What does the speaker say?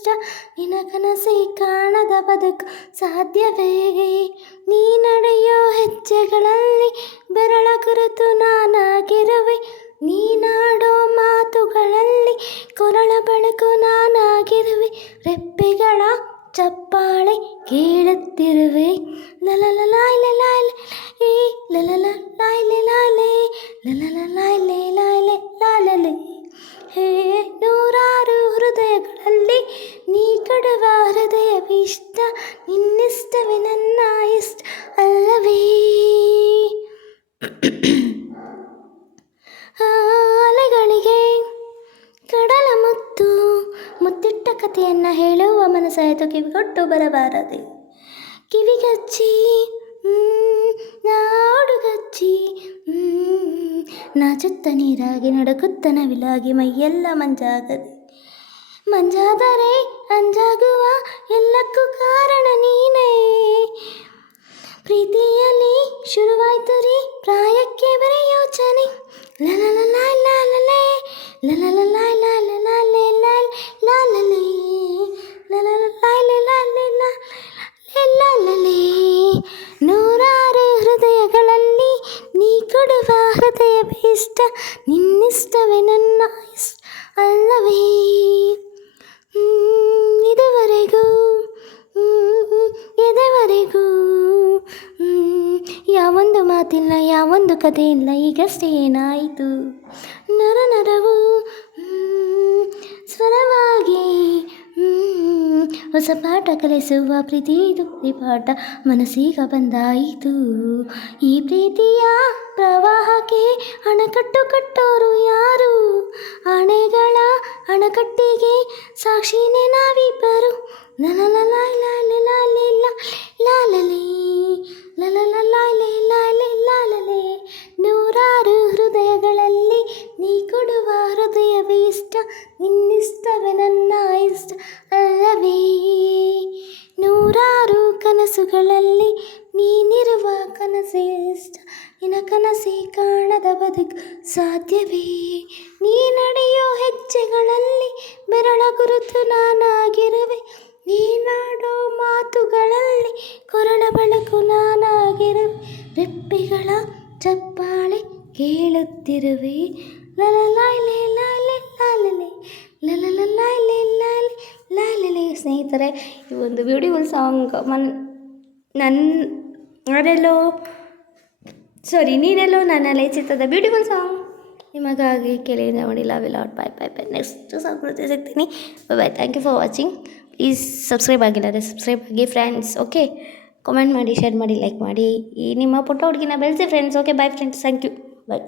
ಇಷ್ಟ ನಿನ ಕನಸೇ ಕಾಣದ ಬದುಕು ಸಾಧ್ಯವೇ? ನೀ ನಡೆಯೋ ಹೆಜ್ಜೆಗಳಲ್ಲಿ ಬೆರಳ ಗುರುತು ನಾನಾಗಿರುವೆ, ನೀನಾಡೋ ಮಾತುಗಳಲ್ಲಿ ಕೊರಳ ಬೆಳಕು ನಾನಾಗಿರುವೆ, ರೆಪ್ಪೆಗಳ ಚಪ್ಪಾಳೆ ಕೇಳುತ್ತಿರುವೆ. ಲಲಲಲಾಯ್ಲೆ ಲಾಯ್ಲೆ ಏ ಲಲಲಲಾಯ್ಲೆ ಲಾಯ್ಲೆ ಲಲಲಲಾಯ್ಲೆ ಲಾಯ್ಲೆ ಲಾಲಲೆ. ಹೇ ನೂರಾರು ಹೃದಯಗಳಲ್ಲಿ ನೀ ಕೊಡುವ ಹೃದಯವಿಷ್ಟ, ನಿನ್ನಿಷ್ಟವೇ ನನ್ನ ಇಷ್ಟ ಅಲ್ಲವೇ? ಅಲೆಗಳಿಗೆ ಕಡಲ ಮುತ್ತು ಮುತ್ತಿಟ್ಟ ಕಥೆಯನ್ನು ಹೇಳುವ ಮನಸ್ಸಾಯಿತು, ಕಿವಿಗೊಟ್ಟು ಬರಬಾರದೆ ಕಿವಿಗಚ್ಚಿ ನಾಡುಗಚ್ಚಿ ನಾಚುತ್ತ ನೀರಾಗಿ ನಡುಗುತ್ತ ನವಿಲಾಗಿ ಮೈಯೆಲ್ಲ ಮಂಜಾದರೆ ಅಂಜಾಗುವ ಎಲ್ಲಕ್ಕೂ ಕಾರಣ ನೀನೇ. ಪ್ರೀತಿಯಲ್ಲಿ ಶುರುವಾಯ್ತು ರೀ ಪ್ರಾಯಕ್ಕೆ ಬರೀ ಯೋಚನೆ, ಲಲಲಲಾಯ್ ಲಾಲಲೆ ಲಲಲಲಾಯ್ ಲಾಲಲಾಲೆ ಲಾಲಲೆ ಲಲಲಲಾಯ್ಲೆ ಲಾಲೆ ಲಾಲಲೆ. ನೂರಾರು ಹೃದಯಗಳಲ್ಲಿ ನೀ ಕೊಡುವ ಹೃದಯವಿಷ್ಟ, ನಿನ್ನಿಷ್ಟವೇ ನನ್ನ ಇಷ್ಟ ಅಲ್ಲವೇ? ಇದುವರೆಗೂ ಎದೆವರೆಗೂ ಯಾವೊಂದು ಮಾತಿಲ್ಲ, ಯಾವೊಂದು ಕಥೆ ಇಲ್ಲ, ಈಗಷ್ಟೇ ಏನಾಯಿತು ನರನರವು ಸ್ವರವಾಗಿ ಹೊಸ ಪಾಠ ಕಲಿಸುವ ಪ್ರೀತಿದು ಪಾಠ ಮನಸ್ಸೀಗ ಬಂದಾಯಿತು. ಈ ಪ್ರೀತಿಯ ಪ್ರವಾಹಕ್ಕೆ ಅಣೆಕಟ್ಟು ಕಟ್ಟೋರು ಯಾರು? ಆಣೆಗಳ ಅಣಕಟ್ಟಿಗೆ ಸಾಕ್ಷಿನೇ ನಾವಿಬ್ಬರು. ಲಲಲಲಾಯ್ ಲಾಲೆ ಲಾಲೆ ಲಾಲಲೆ ಲಲಲಲಾಯ್ಲೆ ಲಾಲೆ ಲಾಲಲೆ. ನೂರಾರು ಹೃದಯಗಳಲ್ಲಿ ನೀ ಕೊಡುವ ಹೃದಯವೇ ಇಷ್ಟ, ನಿನ್ನಿಷ್ಟವೇ ನನ್ನ ಇಷ್ಟ ಅಲ್ಲವೇ? ನೂರಾರು ಕನಸುಗಳಲ್ಲಿ ನೀನಿರುವ ಕನಸೇ ಇಷ್ಟ, ನಿನ ಕನಸೇ ಕಾಣದ ಬದುಕು ಸಾಧ್ಯವೇ? ನೀ ನಡೆಯೋ ಹೆಜ್ಜೆಗಳಲ್ಲಿ ಬೆರಳ ಗುರುತು ನಾನಾಗಿರುವೆ, ನೀನಾಡೋ ಮಾತುಗಳಲ್ಲಿ ಕೊರಳ ಬೆಳಕು ನಾನಾಗಿರುವೆ, ರೆಪ್ಪೆಗಳ ಚಪ್ಪಾಳೆ ಕೇಳುತ್ತಿರುವೆ. ಲಲಲಾಯ್ಲೆ ಲಾಲೆ ಲಾಲಲೆ ಲಲಲಲಾಯ್ಲೆ ಲಾಲೆ ಲಾಲಲೆ. ಸ್ನೇಹಿತರೆ, ಈ ಒಂದು ಬ್ಯೂಟಿಫುಲ್ ಸಾಂಗ್ ನೀನೆಲ್ಲೋ ನನ್ನಲ್ಲೇ ಚಿತ್ರದ ಬ್ಯೂಟಿಫುಲ್ ಸಾಂಗ್ ನಿಮಗಾಗಿ ಕೆಳಗಿಂದ ಮಾಡಿ. Love you lot. Bye bye bye. Next song ಜೊತೆ ಸಿಗ್ತೀನಿ. Bye. Thank you for watching. Please subscribe ಆಗಿಲ್ಲ ಅಂದರೆ ಸಬ್ಸ್ಕ್ರೈಬ್ ಆಗಿ ಫ್ರೆಂಡ್ಸ್. ಓಕೆ, ಕಮೆಂಟ್ ಮಾಡಿ, ಶೇರ್ ಮಾಡಿ, ಲೈಕ್ ಮಾಡಿ. ಈ ನಿಮ್ಮ ಪುಟ್ಟ ಹುಡುಗಿನ ಬೆಳೆಸಿ friends. Okay bye friends. Thank you. Bye.